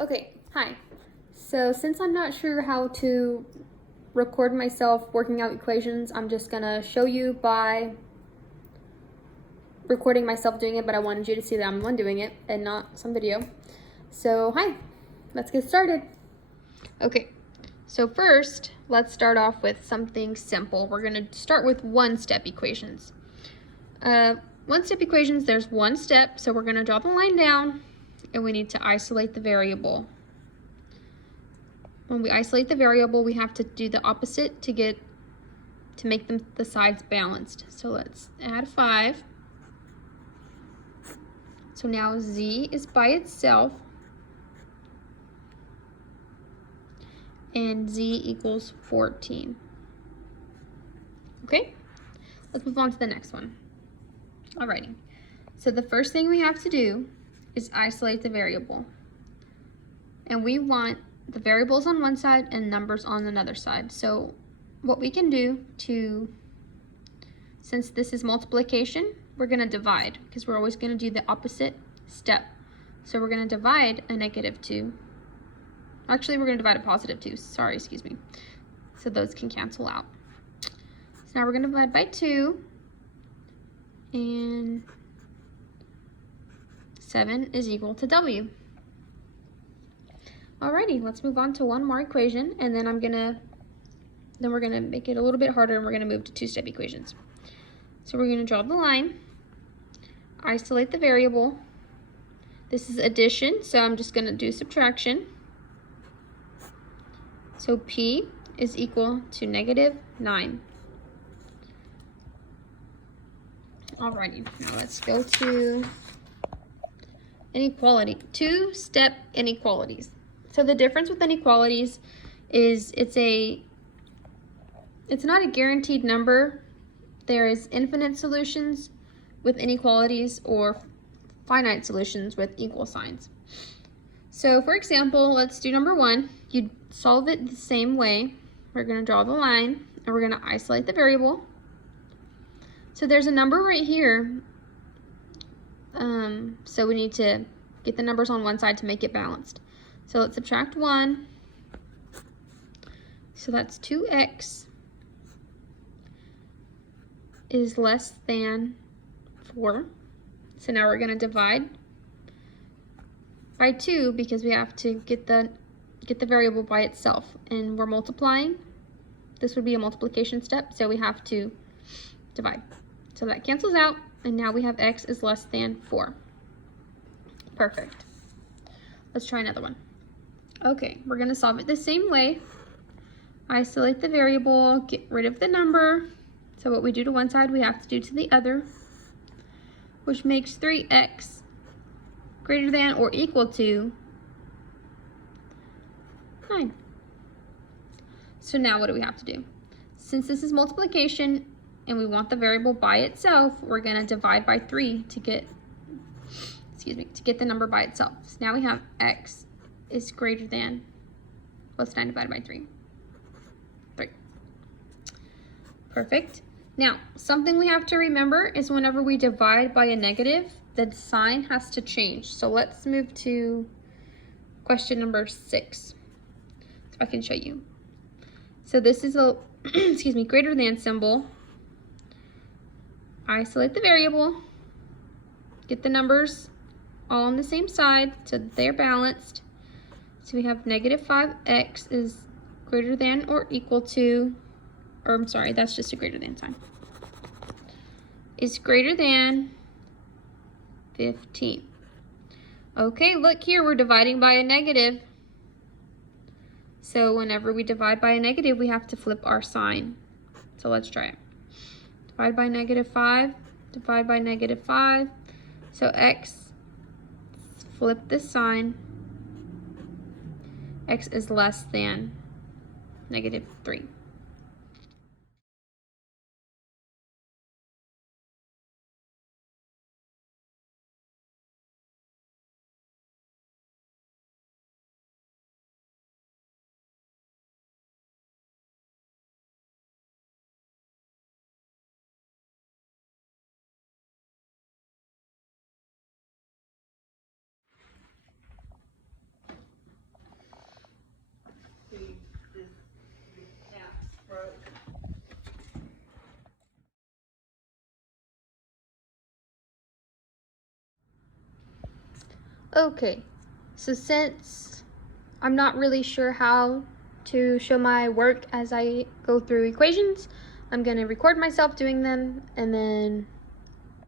Okay, hi. So since I'm not sure how to record myself working out equations, I'm just gonna show you by recording myself doing it, but I wanted you to see that I'm the one doing it and not some video. So hi, let's get started. Okay, so first, let's start off with something simple. We're gonna start with one-step equations. One-step equations, there's one step, so we're gonna draw the line down and we need to isolate the variable. When we isolate the variable, we have to do the opposite to make the sides balanced. So let's add 5. So now z is by itself, and z equals 14. Okay, let's move on to the next one. Alrighty, so the first thing we have to do is isolate the variable. And we want the variables on one side and numbers on another side. So what we can do since this is multiplication, we're going to divide because we're always going to do the opposite step. So we're going to divide a -2. Actually, we're going to divide a +2. Sorry, excuse me. So those can cancel out. So now we're going to divide by 2. And 7 is equal to W. Alrighty, let's move on to one more equation, and then we're gonna make it a little bit harder, and we're gonna move to two-step equations. So we're gonna draw the line, isolate the variable. This is addition, so I'm just gonna do subtraction. So P is equal to -9. Alrighty, now let's go to inequality, two-step inequalities. So the difference with inequalities is it's not a guaranteed number. There is infinite solutions with inequalities or finite solutions with equal signs. So for example, let's do number 1. You solve it the same way. We're going to draw the line and we're going to isolate the variable. So there's a number right here. So we need to get the numbers on one side to make it balanced. So let's subtract 1. So that's 2x is less than 4. So now we're going to divide by 2 because we have to get the variable by itself, and we're multiplying. This would be a multiplication step, so we have to divide. So that cancels out, and now we have x is less than 4. Perfect. Let's try another one. Okay, we're going to solve it the same way. Isolate the variable, get rid of the number. So what we do to one side, we have to do to the other, which makes 3x greater than or equal to 9. So now what do we have to do? Since this is multiplication and we want the variable by itself, we're going to divide by 3 to get the number by itself. So now we have x is greater than, what's 9 divided by 3? 3. Perfect. Now, something we have to remember is whenever we divide by a negative, the sign has to change. So let's move to question number 6. So I can show you. So this is a greater than symbol. Isolate the variable, get the numbers all on the same side so they're balanced. So we have -5x is greater than or equal to, or I'm sorry, that's just a greater than sign, is greater than 15. Okay, look here, we're dividing by a negative. So whenever we divide by a negative, we have to flip our sign. So let's try it. Divide by -5, divide by -5. So x, flip this sign. X is less than -3. Okay, so since I'm not really sure how to show my work as I go through equations, I'm going to record myself doing them and then